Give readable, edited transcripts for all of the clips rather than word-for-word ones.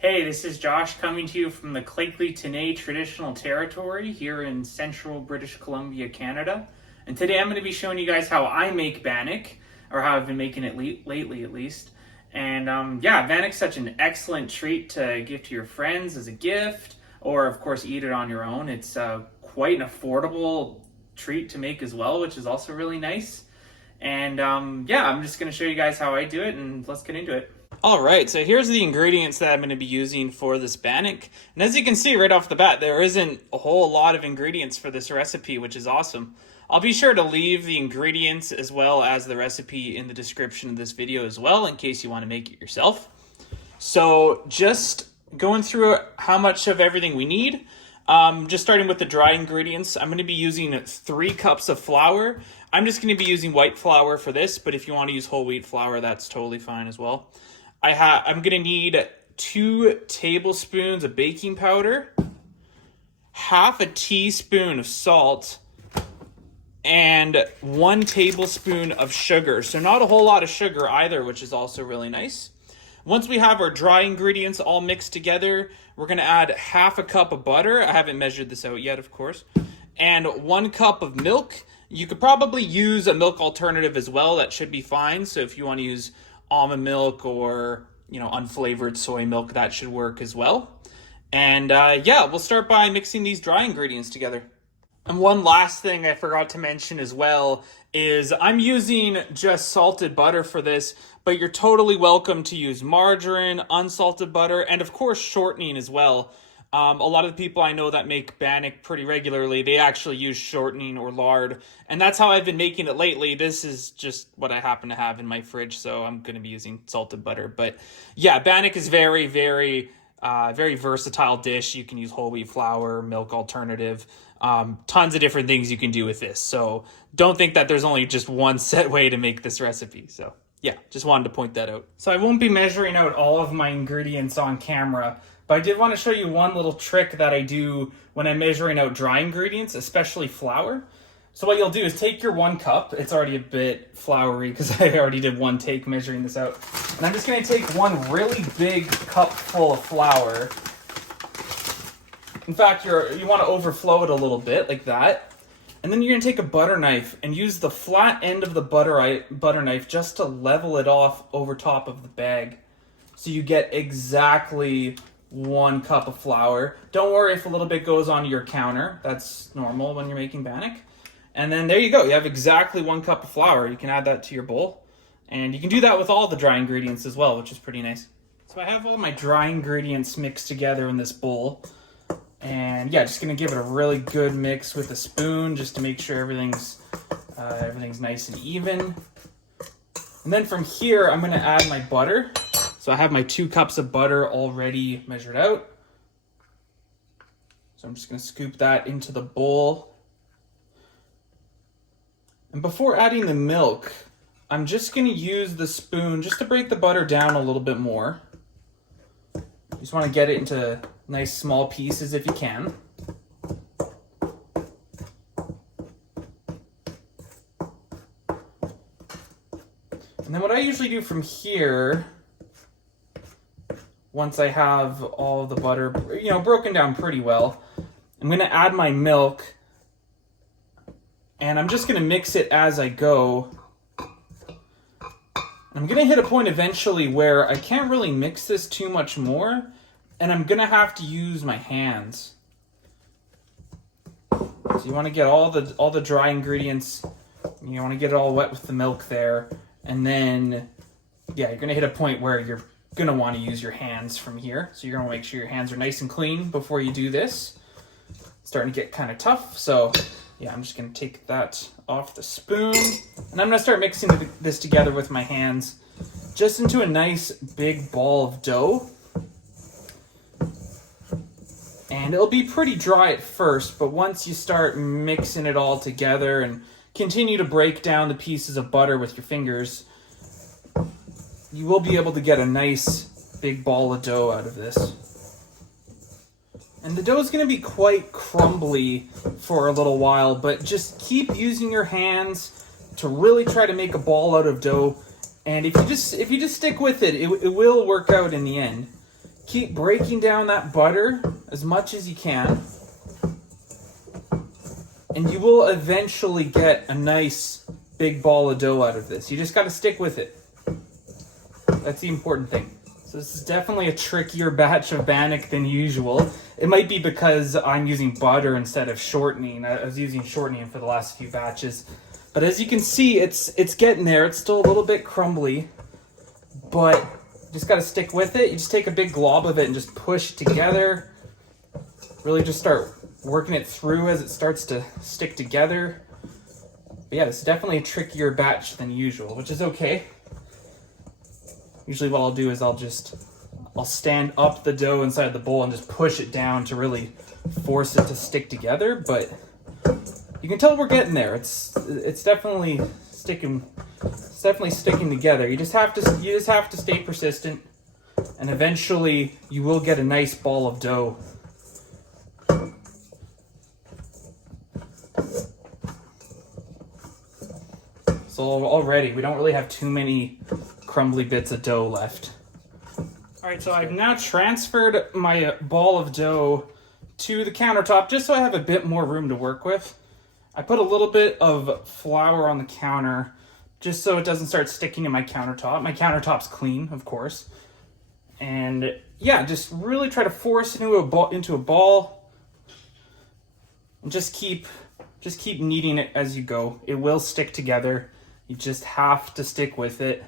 Hey, this is Josh coming to you from the Clakeley-Tenay traditional territory here in central British Columbia, Canada. And today I'm going to be showing you guys how I make Bannock, or how I've been making it lately at least. And yeah, Bannock's such an excellent treat to give to your friends as a gift, or of course eat it on your own. It's quite an affordable treat to make as well, which is also really nice. And yeah, I'm just going to show you guys how I do it, and let's get into it. All right, so here's the ingredients that I'm going to be using for this Bannock. And as you can see right off the bat, there isn't a whole lot of ingredients for this recipe, which is awesome. I'll be sure to leave the ingredients as well as the recipe in the description of this video as well, in case you want to make it yourself. So just going through how much of everything we need. Just starting with the dry ingredients, I'm going to be using 3 cups of flour. I'm just going to be using white flour for this, but if you want to use whole wheat flour, that's totally fine as well. I'm going to need 2 tablespoons of baking powder, half a teaspoon of salt, and 1 tablespoon of sugar. So not a whole lot of sugar either, which is also really nice. Once we have our dry ingredients all mixed together, we're going to add half a cup of butter. I haven't measured this out yet, of course. And 1 cup of milk. You could probably use a milk alternative as well. That should be fine. So if you want to use almond milk or, unflavored soy milk, that should work as well. And yeah, we'll start by mixing these dry ingredients together. And one last thing I forgot to mention as well is I'm using just salted butter for this, but you're totally welcome to use margarine, unsalted butter, and of course shortening as well. A lot of the people I know that make Bannock pretty regularly, they actually use shortening or lard, and that's how I've been making it lately. This is just what I happen to have in my fridge, so I'm going to be using salted butter. But yeah, Bannock is very, very versatile dish. You can use whole wheat flour, milk alternative, tons of different things you can do with this. So don't think that there's only just one set way to make this recipe. So yeah, just wanted to point that out. So I won't be measuring out all of my ingredients on camera, but I did want to show you one little trick that I do when I'm measuring out dry ingredients, especially flour. So what you'll do is take your 1 cup. It's already a bit floury because I already did one take measuring this out. And I'm just going to take 1 really big cup full of flour. In fact, you want to overflow it a little bit like that. And then you're going to take a butter knife and use the flat end of the butter knife just to level it off over top of the bag. So you get exactly 1 cup of flour. Don't worry if a little bit goes onto your counter. That's normal when you're making Bannock. And then there you go. You have exactly 1 cup of flour. You can add that to your bowl. And you can do that with all the dry ingredients as well, which is pretty nice. So I have all my dry ingredients mixed together in this bowl. And yeah, just going to give it a really good mix with a spoon just to make sure everything's nice and even. And then from here, I'm going to add my butter. So I have my 2 cups of butter already measured out. So I'm just going to scoop that into the bowl. And before adding the milk, I'm just going to use the spoon just to break the butter down a little bit more. You just want to get it into nice small pieces if you can. And then what I usually do from here, once I have all the butter, broken down pretty well, I'm going to add my milk. And I'm just going to mix it as I go. I'm going to hit a point eventually where I can't really mix this too much more, and I'm going to have to use my hands. So you want to get all the dry ingredients, you want to get it all wet with the milk there, and then, yeah, you're going to hit a point where you're going to want to use your hands from here. So you're going to make sure your hands are nice and clean before you do this. It's starting to get kind of tough, so yeah, I'm just going to take that off the spoon. And I'm going to start mixing this together with my hands just into a nice big ball of dough. And it'll be pretty dry at first, but once you start mixing it all together and continue to break down the pieces of butter with your fingers, you will be able to get a nice big ball of dough out of this. And the dough is going to be quite crumbly for a little while, but just keep using your hands to really try to make a ball out of dough. And if you just stick with it, it will work out in the end. keep breaking down that butter as much as you can. And you will eventually get a nice big ball of dough out of this. You just got to stick with it. That's the important thing. So this is definitely a trickier batch of Bannock than usual. It might be because I'm using butter instead of shortening. I was using shortening for the last few batches. But as you can see, it's getting there. It's still a little bit crumbly, but you just got to stick with it. You just take a big glob of it and just push it together. Really just start working it through as it starts to stick together. But yeah, this is definitely a trickier batch than usual, which is okay. Usually what I'll do is I'll stand up the dough inside the bowl and just push it down to really force it to stick together, but you can tell we're getting there. It's definitely sticking together. You just have to stay persistent, and eventually you will get a nice ball of dough. So already we don't really have too many crumbly bits of dough left. All right, so I've now transferred my ball of dough to the countertop just so I have a bit more room to work with. I put a little bit of flour on the counter just so it doesn't start sticking to my countertop. My countertop's clean, of course. And yeah, just really try to force it into a ball. And just keep kneading it as you go. It will stick together. You just have to stick with it.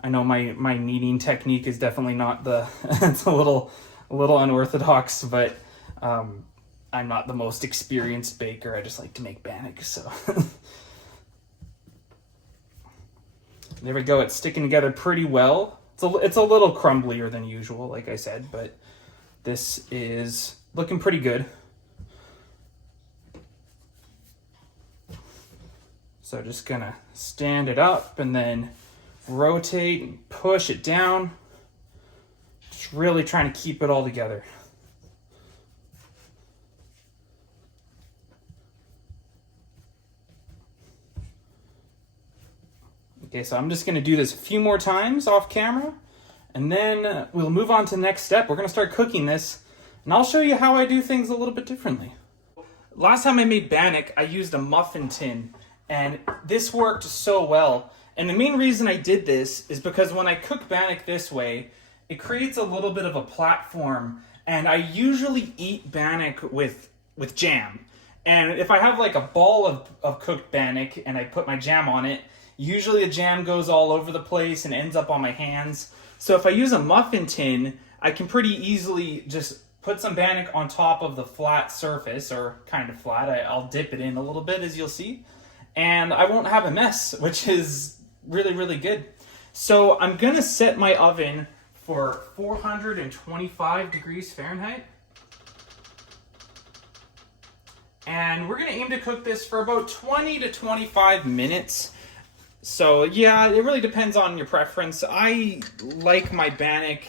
I know my kneading technique is definitely not it's a little unorthodox, but I'm not the most experienced baker. I just like to make Bannock, so. There we go, it's sticking together pretty well. It's a little crumblier than usual, like I said, but this is looking pretty good. So just gonna stand it up and then rotate and push it down. Just really trying to keep it all together. Okay, so I'm just gonna do this a few more times off camera, and then we'll move on to the next step. We're gonna start cooking this, and I'll show you how I do things a little bit differently. Last time I made Bannock, I used a muffin tin, and this worked so well. And the main reason I did this is because when I cook Bannock this way, it creates a little bit of a platform, and I usually eat Bannock with jam. And if I have like a ball of cooked Bannock and I put my jam on it, usually the jam goes all over the place and ends up on my hands. So if I use a muffin tin, I can pretty easily just put some Bannock on top of the flat surface, or kind of flat. I'll dip it in a little bit, as you'll see, and I won't have a mess, which is really, really good. So I'm gonna set my oven for 425 degrees Fahrenheit. And we're gonna aim to cook this for about 20 to 25 minutes. So yeah, it really depends on your preference. I like my Bannock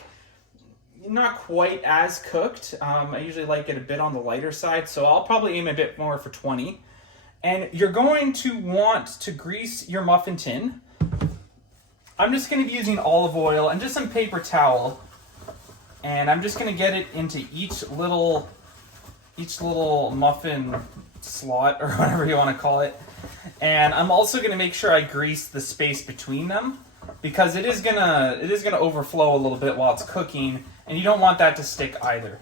not quite as cooked. I usually like it a bit on the lighter side, so I'll probably aim a bit more for 20. And you're going to want to grease your muffin tin. I'm just going to be using olive oil and just some paper towel, and I'm just going to get it into each little muffin slot, or whatever you want to call it. And I'm also going to make sure I grease the space between them, because it is gonna overflow a little bit while it's cooking, and you don't want that to stick either.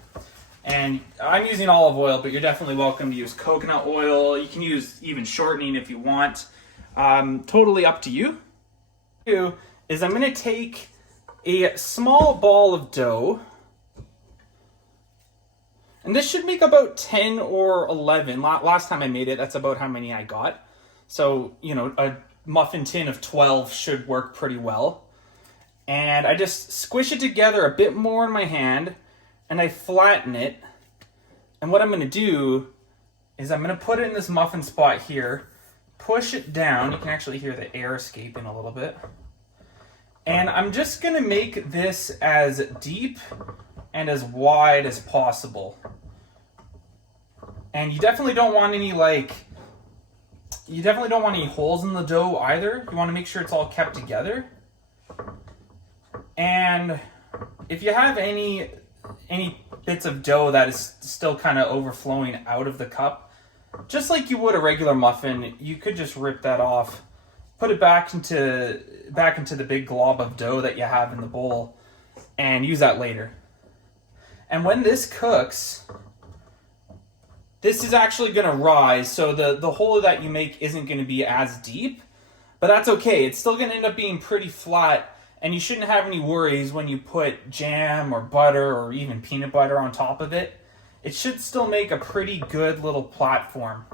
And I'm using olive oil, but you're definitely welcome to use coconut oil. You can use even shortening if you want. Totally up to you. Is I'm going to take a small ball of dough, and this should make about 10 or 11. Last time I made it, that's about how many I got. So, you know, a muffin tin of 12 should work pretty well. And I just squish it together a bit more in my hand, and I flatten it. And what I'm going to do is I'm going to put it in this muffin spot here, push it down. You can actually hear the air escaping a little bit. And I'm just going to make this as deep and as wide as possible. And you definitely don't want any holes in the dough either. You want to make sure it's all kept together. And if you have any bits of dough that is still kind of overflowing out of the cup, just like you would a regular muffin, you could just rip that off, put it back into the big glob of dough that you have in the bowl, and use that later. And when this cooks, this is actually going to rise, so the hole that you make isn't going to be as deep, but that's okay. It's still going to end up being pretty flat, and you shouldn't have any worries when you put jam or butter or even peanut butter on top of it. It should still make a pretty good little platform.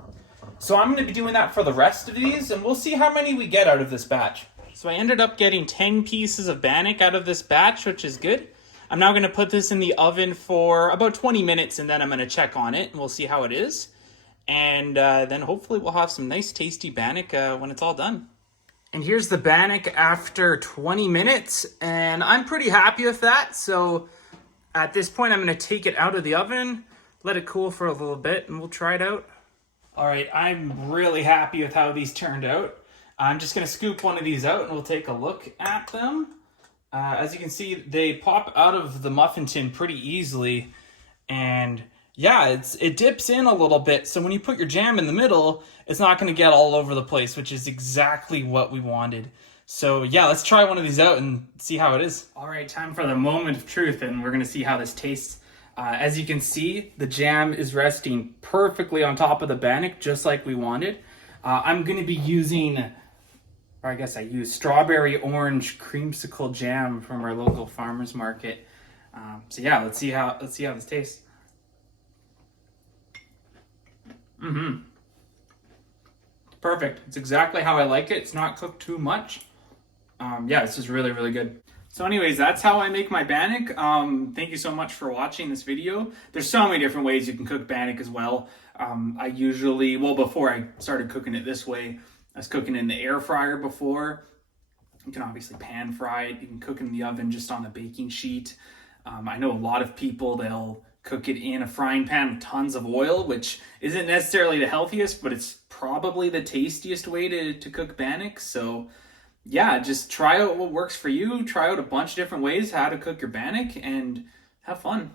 So I'm going to be doing that for the rest of these, and we'll see how many we get out of this batch. So I ended up getting 10 pieces of Bannock out of this batch, which is good. I'm now going to put this in the oven for about 20 minutes, and then I'm going to check on it, and we'll see how it is. And then hopefully we'll have some nice tasty Bannock when it's all done. And here's the Bannock after 20 minutes, and I'm pretty happy with that. So at this point, I'm going to take it out of the oven, let it cool for a little bit, and we'll try it out. All right, I'm really happy with how these turned out. I'm just going to scoop one of these out, and we'll take a look at them. As you can see, they pop out of the muffin tin pretty easily, and yeah, it dips in a little bit, so when you put your jam in the middle, it's not going to get all over the place, which is exactly what we wanted. So yeah, let's try one of these out and see how it is. All right, time for the moment of truth, and we're going to see how this tastes. As you can see, the jam is resting perfectly on top of the Bannock, just like we wanted. I'm going to be using, or I guess I use, strawberry orange creamsicle jam from our local farmer's market. So yeah, let's see how this tastes. Perfect. It's exactly how I like it. It's not cooked too much. Yeah, this is really, really good. So anyways, that's how I make my Bannock. Thank you so much for watching this video. There's so many different ways you can cook Bannock as well. I usually, well, before I started cooking it this way, I was cooking in the air fryer before. You can obviously pan fry it. You can cook in the oven just on a baking sheet. I know a lot of people, they'll cook it in a frying pan with tons of oil, which isn't necessarily the healthiest, but it's probably the tastiest way to cook Bannock. So yeah, just try out what works for you. Try out a bunch of different ways how to cook your Bannock and have fun.